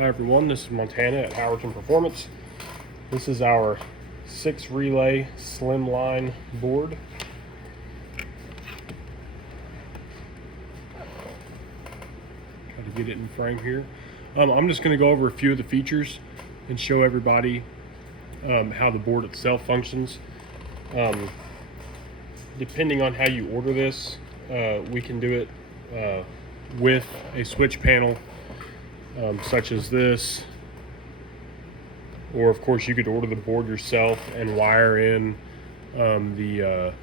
Hi everyone, this is Montana at Howerton Performance. This is our 6 relay Slimline board. Try to get it in frame here. I'm just going to go over a few of the features and show everybody how the board itself functions. Depending on how you order this, we can do it with a switch panel such as this, or of course you could order the board yourself and wire in the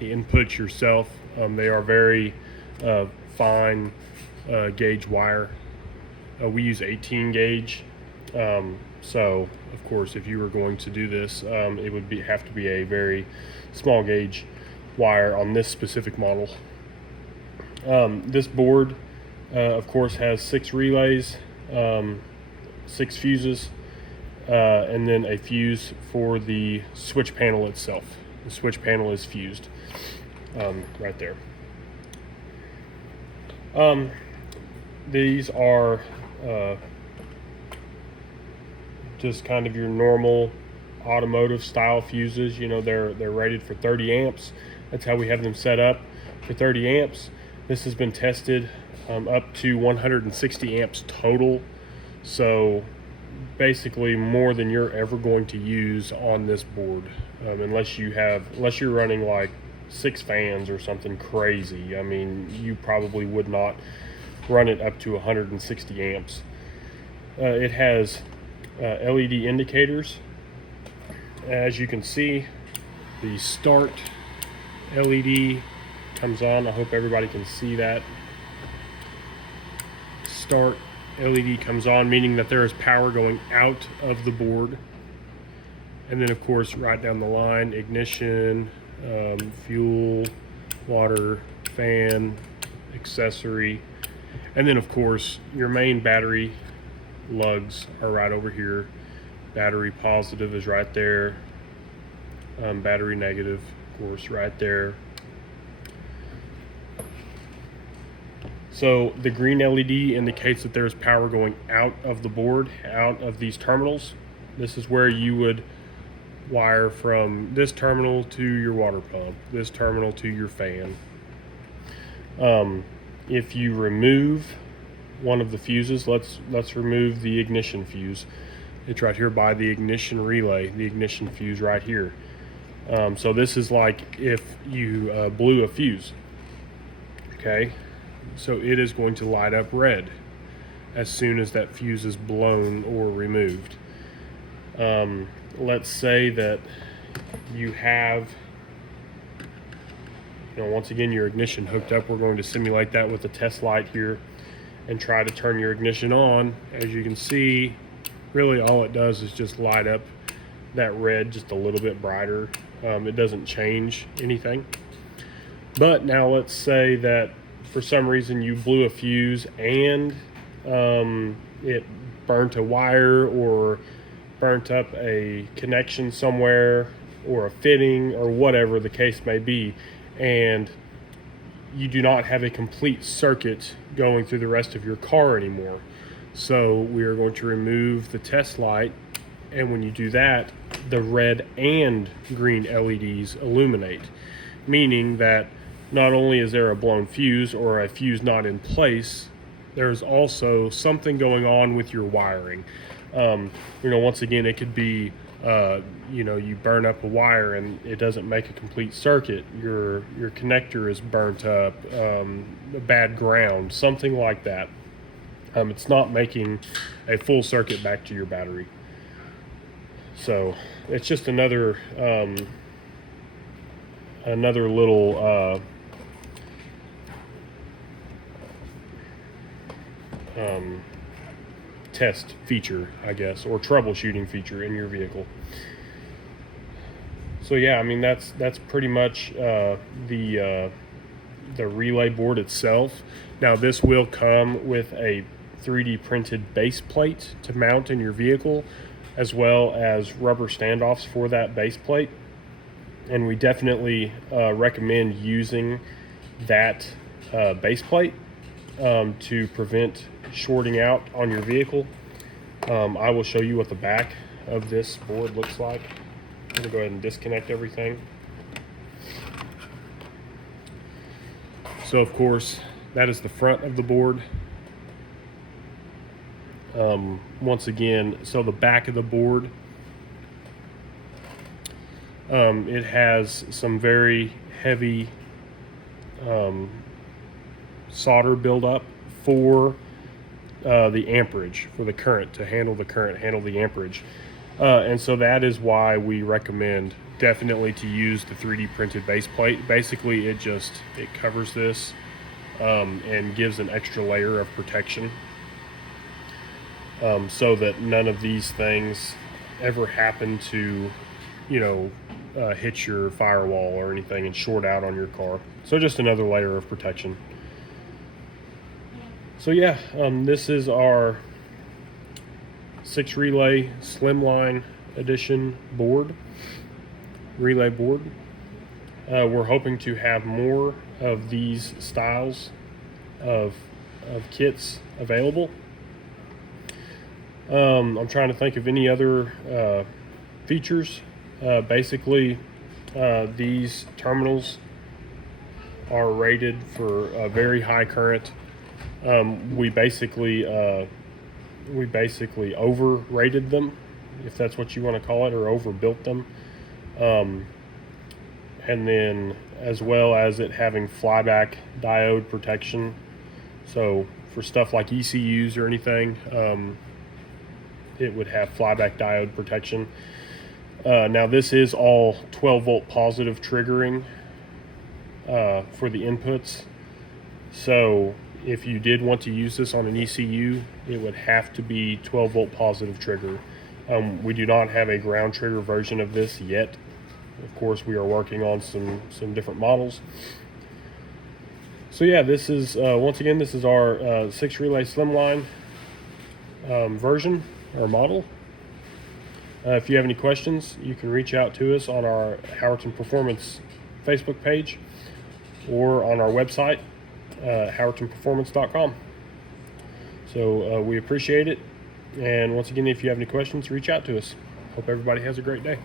inputs yourself. They are very fine gauge wire. We use 18 gauge, so of course if you were going to do this, it would have to be a very small gauge wire on this specific model. This board of course has 6 relays, 6 fuses, and then a fuse for the switch panel itself. The switch panel is fused right there. These are just kind of your normal automotive style fuses. You know, they're rated for 30 amps. That's how we have them set up, for 30 amps. This has been tested up to 160 amps total, so basically more than you're ever going to use on this board, unless you're running like 6 fans or something crazy. I mean, you probably would not run it up to 160 amps. It has LED indicators. As you can see, the start LED comes on. I hope everybody can see that. Start LED comes on, meaning that there is power going out of the board. And then of course right down the line, ignition, fuel, water, fan, accessory, and then of course your main battery lugs are right over here. Battery positive is right there, battery negative of course right there. So the green LED indicates that there's power going out of the board, out of these terminals. This is where you would wire from this terminal to your water pump, this terminal to your fan. If you remove one of the fuses, let's remove the ignition fuse. It's right here by the ignition relay, the ignition fuse right here. So this is like if you blew a fuse, okay? So it is going to light up red as soon as that fuse is blown or removed. Let's say that you have, once again, your ignition hooked up. We're going to simulate that with a test light here and try to turn your ignition on. As you can see, really all it does is just light up that red just a little bit brighter. It doesn't change anything. But now let's say that for some reason you blew a fuse and it burnt a wire or burnt up a connection somewhere or a fitting or whatever the case may be, and you do not have a complete circuit going through the rest of your car anymore. So we are going to remove the test light, and when you do that, the red and green LEDs illuminate, meaning that not only is there a blown fuse or a fuse not in place, there's also something going on with your wiring. Once again, it could be, you burn up a wire and it doesn't make a complete circuit. Your connector is burnt up, bad ground, something like that. It's not making a full circuit back to your battery. So it's just another little test feature, I guess, or troubleshooting feature in your vehicle. So yeah, I mean that's pretty much the relay board itself. Now this will come with a 3D printed base plate to mount in your vehicle, as well as rubber standoffs for that base plate. And we definitely recommend using that base plate to prevent shorting out on your vehicle. I will show you what the back of this board looks like. I'm going to go ahead and disconnect everything. So of course, that is the front of the board. Once again, so the back of the board, it has some very heavy solder buildup for the amperage, for the current, to handle the current, handle the amperage. And so that is why we recommend definitely to use the 3D printed base plate. Basically, it covers this and gives an extra layer of protection, so that none of these things ever happen to, hit your firewall or anything and short out on your car. So just another layer of protection. So yeah, this is our 6 relay Slimline edition board, relay board. We're hoping to have more of these styles of kits available. I'm trying to think of any other features. Basically, these terminals are rated for a very high current. We basically overrated them, if that's what you want to call it, or overbuilt them. And then as well as it having flyback diode protection. So for stuff like ECUs or anything, it would have flyback diode protection. Now this is all 12 volt positive triggering for the inputs. So if you did want to use this on an ECU, it would have to be 12 volt positive trigger. We do not have a ground trigger version of this yet. Of course, we are working on some different models. So yeah, this is once again, this is our 6 relay Slimline version or model. If you have any questions, you can reach out to us on our Howerton Performance Facebook page or on our website, howertonperformance.com. So we appreciate it. And once again, if you have any questions, reach out to us. Hope everybody has a great day.